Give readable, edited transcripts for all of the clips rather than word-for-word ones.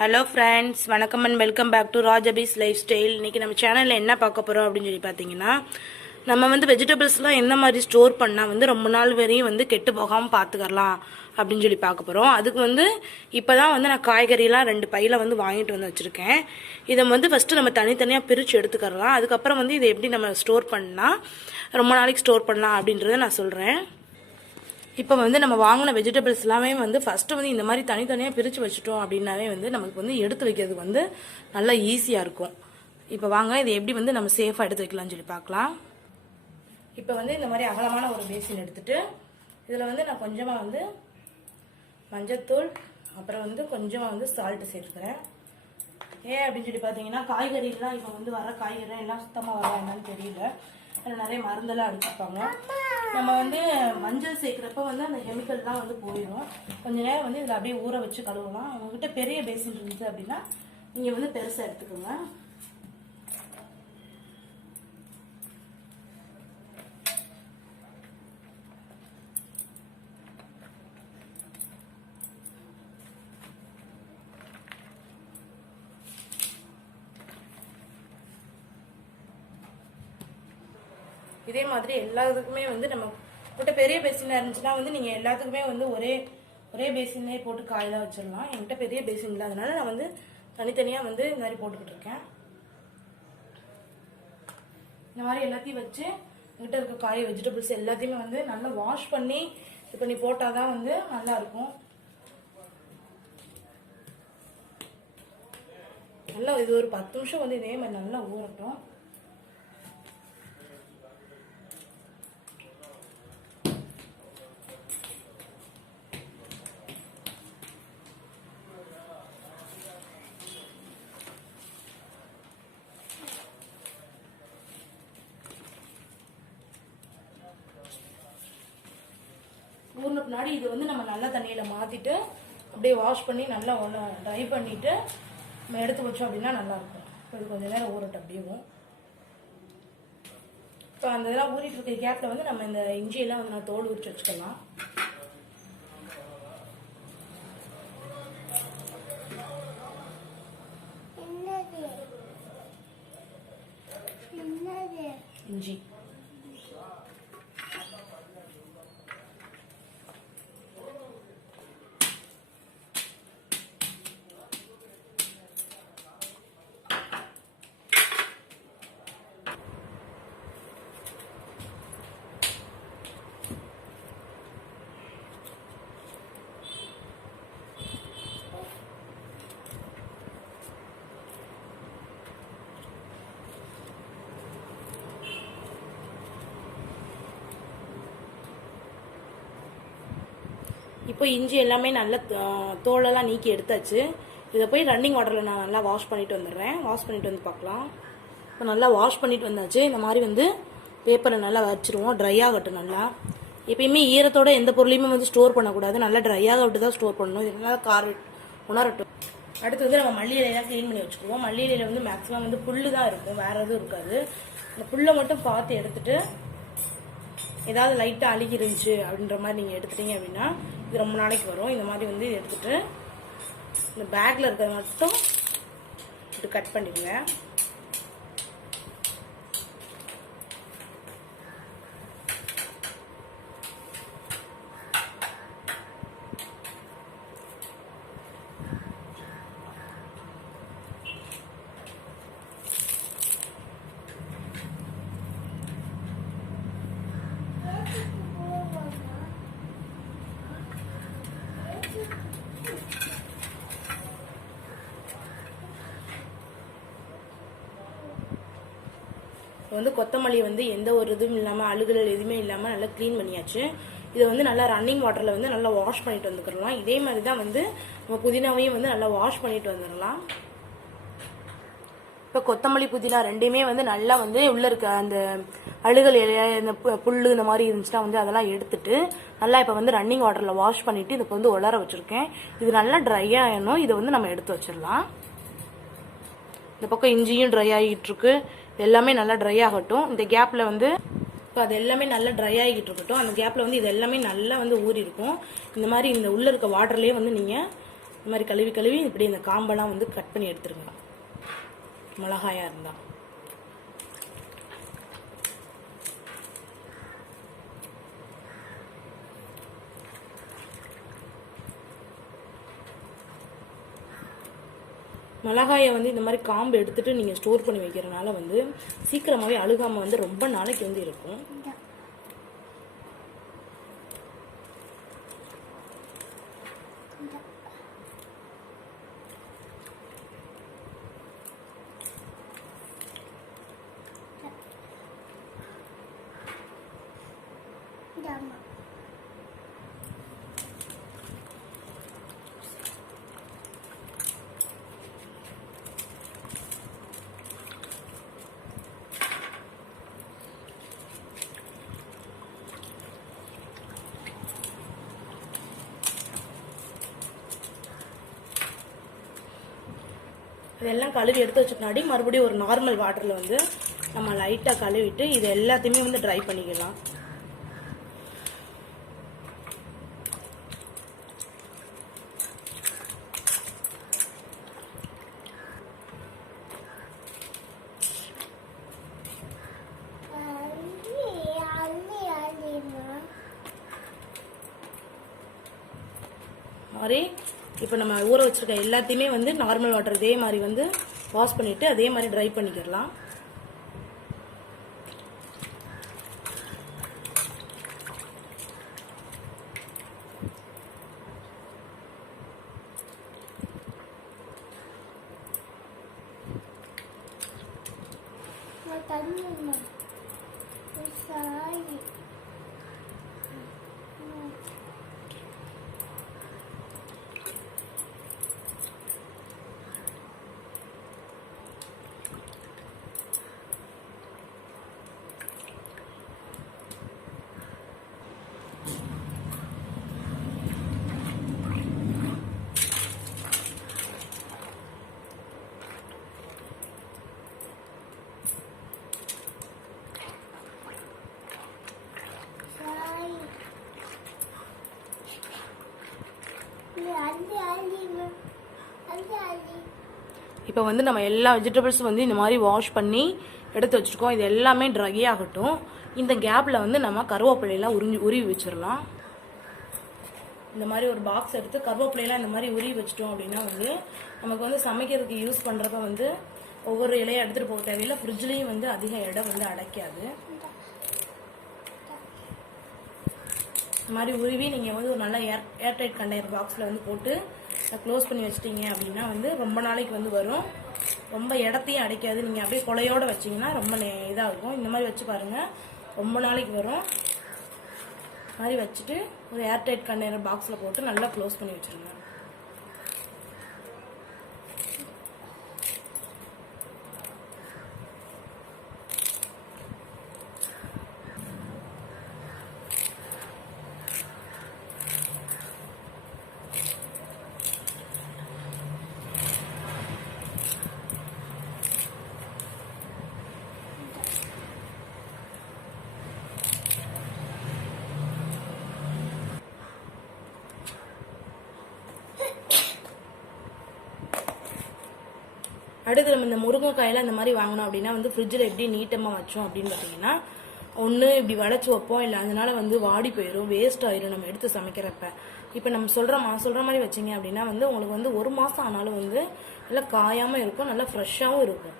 Hello friends, வணக்கம் and welcome back to ராஜபிஸ் life style. இன்றைக்கி நம்ம சேனலில் என்ன பார்க்க போகிறோம் அப்படின்னு சொல்லி பார்த்தீங்கன்னா, நம்ம வந்து வெஜிடபிள்ஸ்லாம் எந்த மாதிரி ஸ்டோர் பண்ணால் ரொம்ப நாள் வரையும் கெட்டு போகாமல் பார்த்துக்கலாம் அப்படின்னு சொல்லி பார்க்க போகிறோம். அதுக்கு இப்போ தான் நான் காய்கறிலாம் 2 பையில் வாங்கிட்டு வச்சுருக்கேன். இதை ஃபஸ்ட்டு நம்ம தனித்தனியாக பிரித்து எடுத்துக்கலாம். அதுக்கப்புறம் இதை எப்படி நம்ம ஸ்டோர் பண்ணால் ரொம்ப நாளைக்கு ஸ்டோர் பண்ணலாம் அப்படின்றத நான் சொல்கிறேன். இப்போ நம்ம வாங்கின வெஜிடபிள்ஸ் எல்லாமே ஃபஸ்ட்டு இந்த மாதிரி தனித்தனியாக பிரித்து வச்சுட்டோம் அப்படின்னாவே நமக்கு எடுத்து வைக்கிறதுக்கு நல்லா ஈஸியாக இருக்கும். இப்போ வாங்க இதை எப்படி நம்ம சேஃபாக எடுத்து வைக்கலாம்னு சொல்லி பார்க்கலாம். இப்போ இந்த மாதிரி அகலமான ஒரு பேசின் எடுத்துட்டு இதில் நான் கொஞ்சமாக மஞ்சத்தூள், அப்புறம் கொஞ்சமாக சால்ட்டு சேர்த்துக்கிறேன். ஏன் அப்படின்னு சொல்லி பார்த்தீங்கன்னா, காய்கறிலாம் இப்போ வர காய்கறிலாம் எல்லாம் சுத்தமாக வரலாம் என்னன்னு தெரியல, நிறைய மருந்தெல்லாம் அடிச்சுப்பாங்க. நம்ம மஞ்சள் சேர்க்குறப்ப அந்த கெமிக்கல்லாம் போயிடும். கொஞ்ச நேரம் இதில் அப்படியே ஊற வச்சு கழுவலாம். உங்ககிட்ட பெரிய பேசின் இருந்துச்சு அப்படின்னா நீங்கள் பெருசாக எடுத்துக்கோங்க. இதே மாதிரி எல்லாத்துக்குமே நம்ம கிட்ட பெரிய பேசினா இருந்துச்சுன்னா நீங்கள் எல்லாத்துக்குமே ஒரே பேசினே போட்டு காயெல்லாம் வச்சிடலாம். என்கிட்ட பெரிய பேசின் இல்லை, அதனால நான் தனித்தனியாக இந்த மாதிரி போட்டுக்கிட்டு இருக்கேன். இந்த மாதிரி எல்லாத்தையும் வச்சு என்கிட்ட இருக்க காய் வெஜிடபிள்ஸ் எல்லாத்தையுமே நல்லா வாஷ் பண்ணி இது பண்ணி போட்டால் தான் நல்லா இருக்கும். நல்லா இது ஒரு 10 நிமிஷம் இதே மாதிரி நல்லா ஊறட்டும். ஊறின பின்னாடி இது நம்ம நல்ல தண்ணியில் மாற்றிட்டு அப்படியே வாஷ் பண்ணி நல்லா ட்ரை பண்ணிவிட்டு நம்ம எடுத்து வச்சோம் அப்படின்னா நல்லாயிருக்கும். இது கொஞ்சம் நேரம் ஊறட்டும் அப்படியும். இப்போ அந்த இதெல்லாம் ஊறிட்டு இருக்க கேப்பில் நம்ம இந்த இஞ்சியெல்லாம் நான் தோல் உரிச்சு வச்சுக்கலாம். இஞ்சி இப்போ இஞ்சி எல்லாமே நல்லா தோலெல்லாம் நீக்கி எடுத்தாச்சு. இதை போய் ரன்னிங் வாட்டரில் நான் நல்லா வாஷ் பண்ணிட்டு வந்துடுறேன். வாஷ் பண்ணிட்டு பார்க்கலாம். இப்போ நல்லா வாஷ் பண்ணிட்டு வந்தாச்சு. இந்த மாதிரி பேப்பரை நல்லா வச்சுருவோம், ட்ரை ஆகட்டும். நல்லா எப்பயுமே ஈரத்தோட எந்த பொருளையுமே ஸ்டோர் பண்ணக்கூடாது, நல்லா ட்ரை ஆக விட்டு தான் ஸ்டோர் பண்ணணும். இதனால உணரட்டும். அடுத்து நம்ம மல்லி இலையெல்லாம் க்ளீன் பண்ணி வச்சுக்குவோம். மல்லி இலையில மேக்ஸிமம் புல்லு தான் இருக்கும், வேற எதுவும் இருக்காது. இந்த புல்லை மட்டும் பார்த்து எடுத்துட்டு ஏதாவது லைட்டாக அழுகி இருந்துச்சு அப்படின்ற மாதிரி நீங்கள் எடுத்துட்டீங்க அப்படின்னா இது ரொம்ப நாளைக்கு வரும். இந்த மாதிரி எடுத்துட்டு இந்த பேக்கில் இருக்கிறத மட்டும் இது கட் பண்ணிடுங்க. கொத்தமல்லி எந்த ஒரு இதுவும் இல்லாமல் அழுகுகள் எதுவுமே இல்லாமல் நல்லா க்ளீன் பண்ணியாச்சு. இதை நல்லா ரன்னிங் வாட்டரில் நல்லா வாஷ் பண்ணிட்டு வந்துக்கலாம். இதே மாதிரி தான் நம்ம புதினாவையும் நல்லா வாஷ் பண்ணிட்டு வந்துடலாம். இப்போ கொத்தமல்லி புதினா ரெண்டையுமே நல்லா உள்ள இருக்க அந்த அழுகல் இந்த புல்லு இந்த மாதிரி இருந்துச்சுன்னா அதெல்லாம் எடுத்துட்டு நல்லா இப்போ ரன்னிங் வாட்டரில் வாஷ் பண்ணிட்டு இப்போ உலர வச்சிருக்கேன். இது நல்லா ட்ரை ஆகணும். இதை நம்ம எடுத்து வச்சிடலாம். இந்த பக்கம் இஞ்சியும் ட்ரை ஆகிட்டு இருக்கு. எல்லாமே நல்லா ட்ரை ஆகட்டும். இந்த கேப்பில் இப்போ அது எல்லாமே நல்லா ட்ரை ஆகிட்டு இருக்கட்டும். அந்த கேப்பில் இது எல்லாமே நல்லா ஊறி இருக்கும். இந்த மாதிரி இந்த உள்ளே இருக்க வாட்டர்லேயே நீங்கள் இந்த மாதிரி கழுவி கழுவி இப்படி இந்த காம்பெல்லாம் வந்து கட் பண்ணி எடுத்துருங்க. மிளகாயாக இருந்தால் மிளகாயை வந்து இந்த மாதிரி காம்பு எடுத்துட்டு நீங்கள் ஸ்டோர் பண்ணி வைக்கிறதுனால வந்து சீக்கிரமாகவே அழுகாமல் வந்து ரொம்ப நாளைக்கு வந்து இருக்கும். இதெல்லாம் கழுவி எடுத்து வச்சுக்கினாடி மறுபடியும் ஒரு நார்மல் வாட்டரில் வந்து நம்ம லைட்டாக கழுவிட்டு இது எல்லாத்தையுமே வந்து ட்ரை பண்ணிக்கலாம். மாதிரி இப்போ நம்ம ஊற வச்சிருக்க எல்லாத்தையுமே வந்து நார்மல் வாட்டர் இதே மாதிரி வந்து வாஷ் பண்ணிவிட்டு அதே மாதிரி ட்ரை பண்ணிக்கலாம். இப்போ வந்து நம்ம எல்லா வெஜிடபிள்ஸும் வந்து இந்த மாதிரி வாஷ் பண்ணி எடுத்து வச்சுருக்கோம். இது எல்லாமே ட்ரை ஆகட்டும். இந்த கேப்பில் வந்து நம்ம கருவேப்பிலையெல்லாம் உருவி வச்சிடலாம். இந்த மாதிரி ஒரு பாக்ஸ் எடுத்து கருவேப்பிலையெல்லாம் இந்த மாதிரி உருவி வச்சிட்டோம் அப்படின்னா வந்து நமக்கு வந்து சமைக்கிறதுக்கு யூஸ் பண்ணுறப்ப வந்து ஒவ்வொரு இலையை எடுத்துகிட்டு போக தேவையில்லை. ஃப்ரிட்ஜ்லேயும் வந்து அதிக இடம் வந்து அடைக்காது. இந்த மாதிரி உருவி நீங்கள் வந்து ஒரு நல்ல ஏர்டைட் கண்டெய்னர் பாக்ஸில் வந்து போட்டு க்ளோஸ் பண்ணி வச்சிட்டிங்க அப்படின்னா வந்து ரொம்ப நாளைக்கு வந்து வரும். ரொம்ப இடத்தையும் அடைக்காது. நீங்கள் அப்படியே கொலையோடு வச்சிங்கன்னா ரொம்ப இதாக இருக்கும். இந்த மாதிரி வச்சு பாருங்கள், ரொம்ப நாளைக்கு வரும். மாதிரி வச்சுட்டு ஒரு ஏர்டைட் கண்டெய்னர் பாக்ஸில் போட்டு நல்லா க்ளோஸ் பண்ணி வச்சுருங்க. அடுத்து நம்ம இந்த முருங்கைக்காயெல்லாம் இந்த மாதிரி வாங்கினோம் அப்படின்னா வந்து ஃப்ரிட்ஜில் எப்படி நீட்டமாக வச்சோம் அப்படின்னு பார்த்தீங்கன்னா ஒன்று இப்படி வளைச்சி வைப்போம், இல்லை அதனால வந்து வாடி போயிடும், வேஸ்ட் ஆயிடும் நம்ம எடுத்து சமைக்கிறப்ப. இப்போ நம்ம சொல்கிற மாதிரி வச்சிங்க அப்படின்னா வந்து உங்களுக்கு வந்து 1 மாதம் ஆனாலும் வந்து நல்லா காயாமல் இருக்கும், நல்லா ஃப்ரெஷ்ஷாகவும் இருக்கும்.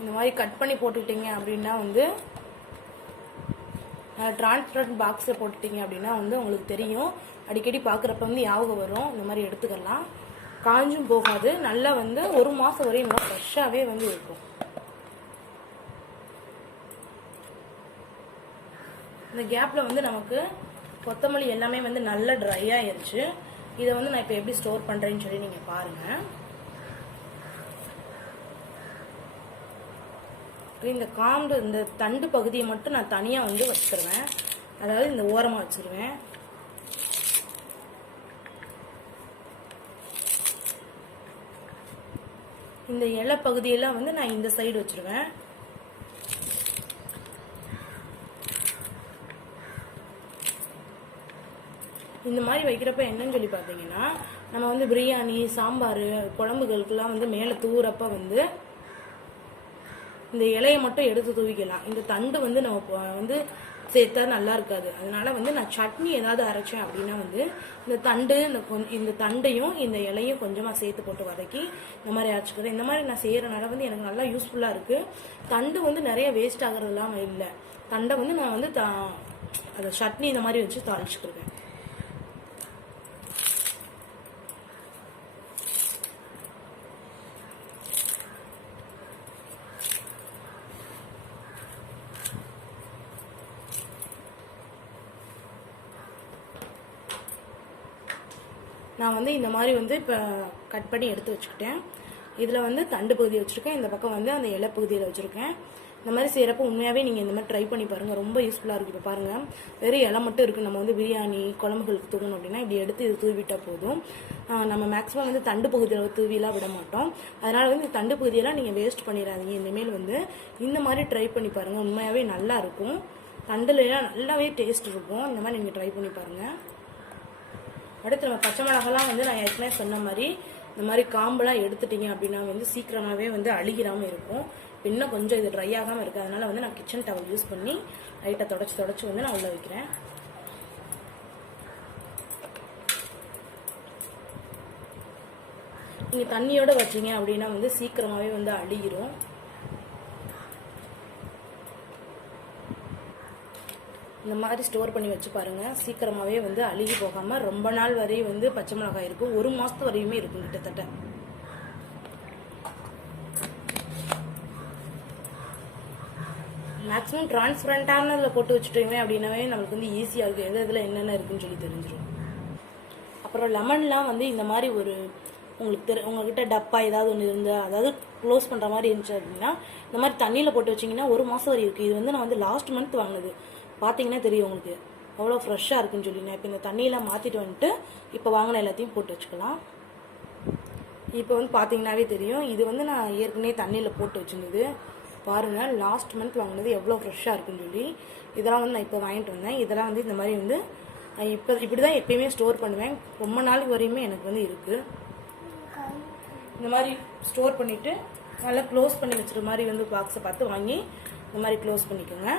இந்த மாதிரி கட் பண்ணி போட்டுக்கிட்டீங்க அப்படின்னா வந்து டிரான்ஸ்பரண்ட் பாக்ஸில் போட்டுட்டீங்க அப்படின்னா வந்து உங்களுக்கு தெரியும், அடிக்கடி பார்க்குறப்ப வந்து ஞாபகம் வரும். இந்த மாதிரி எடுத்துக்கலாம், காஞ்சும் போகாது, நல்லா வந்து 1 மாதம் வரையும் நல்லா ஃப்ரெஷ்ஷாகவே வந்து இருக்கும். இந்த கேப்பில் வந்து நமக்கு கொத்தமல்லி எல்லாமே வந்து நல்லா ட்ரை ஆயிடுச்சு. இதை வந்து நான் இப்போ எப்படி ஸ்டோர் பண்ணுறேன்னு சொல்லி நீங்கள் பாருங்கள். இந்த காம்பு இந்த தண்டு பகுதியை மட்டும் நான் தனியாக வந்து வச்சுருவேன், அதாவது இந்த ஓரமாக வச்சுருவேன். இந்த இலை பகுதியெல்லாம் வந்து நான் இந்த சைடு வச்சுருவேன். இந்த மாதிரி வைக்கிறப்ப என்னன்னு சொல்லி பார்த்தீங்கன்னா, நம்ம வந்து பிரியாணி, சாம்பார், குழம்புகளுக்கெல்லாம் வந்து மேலே தூரப்ப வந்து இந்த இலையை மட்டும் எடுத்து தூவிக்கலாம். இந்த தண்டு வந்து நம்ம வந்து சேர்த்தா நல்லா இருக்காது. அதனால வந்து நான் சட்னி ஏதாவது அரைச்சேன் அப்படின்னா வந்து இந்த தண்டு இந்த தண்டையும் இந்த இலையும் கொஞ்சமாக சேர்த்து போட்டு வதக்கி இந்த மாதிரி அரைச்சிக்கிறேன். இந்த மாதிரி நான் செய்கிறனால வந்து எனக்கு நல்லா யூஸ்ஃபுல்லாக இருக்குது. தண்டு வந்து நிறைய வேஸ்ட் ஆகுறதுலாம் இல்லை. தண்டை வந்து நான் வந்து அதை சட்னி இந்த மாதிரி வச்சு தாளிச்சுக்கிருவேன். நான் வந்து இந்த மாதிரி வந்து இப்போ கட் பண்ணி எடுத்து வச்சுக்கிட்டேன். இதில் வந்து தண்டு பகுதியை வச்சுருக்கேன், இந்த பக்கம் வந்து அந்த இலை பகுதியில் வச்சுருக்கேன். இந்த மாதிரி செய்கிறப்ப உண்மையாகவே நீங்கள் இந்த மாதிரி ட்ரை பண்ணி பாருங்கள், ரொம்ப யூஸ்ஃபுல்லாக இருக்குது. இப்போ பாருங்கள், வெறும் இலை மட்டும் இருக்குது. நம்ம வந்து பிரியாணி, குழம்புகளுக்கு தூங்கணும் அப்படின்னா இப்படி எடுத்து இது தூவிட்டால் போதும். நம்ம மேக்ஸிமம் வந்து தண்டு பகுதியில் தூவிலாம் விட மாட்டோம். அதனால் வந்து இந்த தண்டு பகுதியெல்லாம் நீங்கள் வேஸ்ட் பண்ணிடாதீங்க. இனிமேல் வந்து இந்த மாதிரி ட்ரை பண்ணி பாருங்கள், உண்மையாகவே நல்லா இருக்கும். தண்டுலாம் நல்லாவே டேஸ்ட் இருக்கும். இந்த மாதிரி நீங்கள் ட்ரை பண்ணி பாருங்கள். அடுத்து நம்ம பச்சை மிளகாலாம் வந்து நான் ஏற்கனவே சொன்ன மாதிரி இந்த மாதிரி காம்பெல்லாம் எடுத்துட்டீங்க அப்படின்னா வந்து சீக்கிரமாகவே வந்து அழுகிராமல் இருக்கும். இன்னும் கொஞ்சம் இது ட்ரை ஆகாமல் இருக்குது. அதனால் வந்து நான் கிச்சன் டவல் யூஸ் பண்ணி லைட்டாக தொடச்சி வந்து நான் உள்ளே வைக்கிறேன். நீங்கள் தண்ணியோடு வச்சிங்க அப்படின்னா வந்து சீக்கிரமாகவே வந்து அழுகிரும். இந்த மாதிரி ஸ்டோர் பண்ணி வச்சு பாருங்கள், சீக்கிரமாகவே வந்து அழுகி போகாமல் ரொம்ப நாள் வரையும் வந்து பச்சை மிளகாய் இருக்கும். 1 மாதத்து வரையுமே இருக்கும் கிட்டத்தட்ட. மேக்ஸிமம் டிரான்ஸ்பரண்டானதில் போட்டு வச்சுட்டோங்க அப்படின்னாவே நம்மளுக்கு வந்து ஈஸியாக இருக்குது, எது இதில் என்னென்ன இருக்குன்னு சொல்லி தெரிஞ்சிடும். அப்புறம் லெமன்லாம் வந்து இந்த மாதிரி ஒரு உங்ககிட்ட டப்பா ஏதாவது ஒன்று இருந்தால், அதாவது க்ளோஸ் பண்ணுற மாதிரி இருந்துச்சு அப்படின்னா இந்த மாதிரி தண்ணியில் போட்டு வச்சிங்கன்னா 1 மாதம் வரை இருக்குது. இது வந்து நான் வந்து லாஸ்ட் மந்த் வாங்கினது, பார்த்தீங்கன்னா தெரியும் உங்களுக்கு அவ்வளோ ஃப்ரெஷ்ஷாக இருக்குன்னு சொல்லி. நான் இப்போ இந்த தண்ணியெல்லாம் மாற்றிட்டு வந்துட்டு இப்போ வாங்கின எல்லாத்தையும் போட்டு வச்சுக்கலாம். இப்போ வந்து பார்த்தீங்கன்னாவே தெரியும், இது வந்து நான் ஏற்கனவே தண்ணியில் போட்டு வச்சுருந்தது. பாருங்கள், லாஸ்ட் மந்த் வாங்கினது எவ்வளோ ஃப்ரெஷ்ஷாக இருக்குன்னு சொல்லி. இதெல்லாம் வந்து நான் இப்போ வாங்கிட்டு வந்தேன். இதெல்லாம் வந்து இந்த மாதிரி வந்து இப்படி தான் எப்பயுமே ஸ்டோர் பண்ணுவேன். ரொம்ப நாளைக்கு வரையுமே எனக்கு வந்து இருக்குது. இந்த மாதிரி ஸ்டோர் பண்ணிவிட்டு நல்லா க்ளோஸ் பண்ணி வச்சுருக்க மாதிரி வந்து பாக்ஸை பார்த்து வாங்கி இந்த மாதிரி க்ளோஸ் பண்ணிக்கோங்க.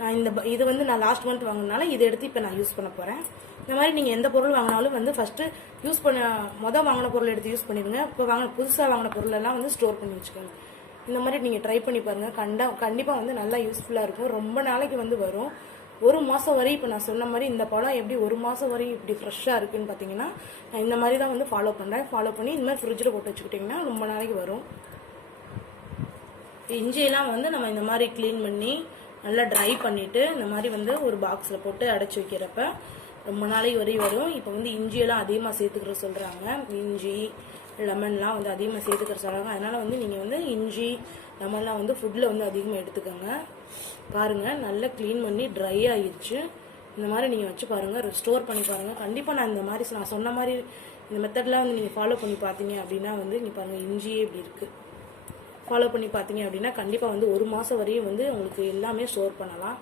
நான் இது வந்து நான் லாஸ்ட் மந்த் வாங்கினால இதை எடுத்து இப்போ நான் யூஸ் பண்ண போகிறேன். இந்த மாதிரி நீங்கள் எந்த பொருள் வாங்கினாலும் வந்து ஃபஸ்ட்டு வாங்கின பொருள் எடுத்து யூஸ் பண்ணிடுங்க. இப்போ புதுசாக வாங்கின பொருளெல்லாம் வந்து ஸ்டோர் பண்ணி வச்சுக்கோங்க. இந்த மாதிரி நீங்கள் ட்ரை பண்ணி பாருங்கள், கண்டிப்பாக வந்து நல்லா யூஸ்ஃபுல்லாக இருக்கும். ரொம்ப நாளைக்கு வந்து வரும். 1 மாதம் வரை இப்போ நான் சொன்ன மாதிரி இந்த பழம் எப்படி 1 மாதம் வரை இப்படி ஃப்ரெஷ்ஷாக இருக்குன்னு பார்த்தீங்கன்னா நான் இந்த மாதிரி தான் வந்து ஃபாலோ பண்ணி இந்த மாதிரி ஃப்ரிட்ஜில் போட்டு வச்சுக்கிட்டிங்கன்னா ரொம்ப நாளைக்கு வரும். இஞ்சியெல்லாம் வந்து நம்ம இந்த மாதிரி க்ளீன் பண்ணி நல்லா ட்ரை பண்ணிவிட்டு இந்த மாதிரி வந்து ஒரு பாக்ஸில் போட்டு அடைச்சி வைக்கிறப்ப ரொம்ப நாளைக்கு வரையும் வரும். இப்போ வந்து இஞ்சியெல்லாம் அதிகமாக சேர்த்துக்கிற சொல்கிறாங்க, இஞ்சி லெமன்லாம் வந்து அதிகமாக சேர்த்துக்கிற சொல்கிறாங்க. அதனால் வந்து நீங்கள் வந்து இஞ்சி லெமன்லாம் வந்து ஃபுட்டில் வந்து அதிகமாக எடுத்துக்கோங்க. பாருங்கள், நல்லா க்ளீன் பண்ணி ட்ரை ஆகிடுச்சு. இந்த மாதிரி நீங்கள் வச்சு பாருங்கள், ஸ்டோர் பண்ணி பாருங்கள். கண்டிப்பாக நான் இந்த மாதிரி நான் சொன்ன மாதிரி இந்த மெத்தட்லாம் வந்து நீங்கள் ஃபாலோ பண்ணி பார்த்தீங்க அப்படின்னா வந்து இங்கே பாருங்கள், இஞ்சியே இப்படி இருக்குது. ஃபாலோ பண்ணி பார்த்தீங்க அப்படின்னா கண்டிப்பாக வந்து 1 மாதம் வரையும் வந்து உங்களுக்கு எல்லாமே ஸ்டோர் பண்ணலாம்.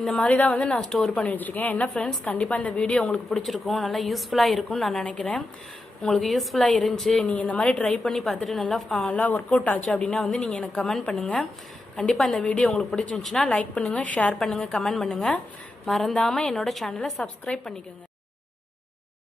இந்த மாதிரி தான் வந்து நான் ஸ்டோர் பண்ணி வச்சுருக்கேன். என்ன ஃப்ரெண்ட்ஸ், கண்டிப்பாக இந்த வீடியோ உங்களுக்கு பிடிச்சிருக்கும், நல்லா யூஸ்ஃபுல்லாக இருக்கும்னு நான் நினைக்கிறேன். உங்களுக்கு யூஸ்ஃபுல்லாக இருந்துச்சு, நீங்கள் இந்த மாதிரி ட்ரை பண்ணி பார்த்துட்டு நல்லா ஒர்க் அவுட் ஆச்சு அப்படின்னா வந்து நீங்கள் எனக்கு கமெண்ட் பண்ணுங்கள். கண்டிப்பாக இந்த வீடியோ உங்களுக்கு பிடிச்சிருந்துச்சுன்னா லைக் பண்ணுங்கள், ஷேர் பண்ணுங்கள், கமெண்ட் பண்ணுங்கள். மறந்தாமல் என்னோட சேனலை சப்ஸ்கிரைப் பண்ணிக்கோங்க.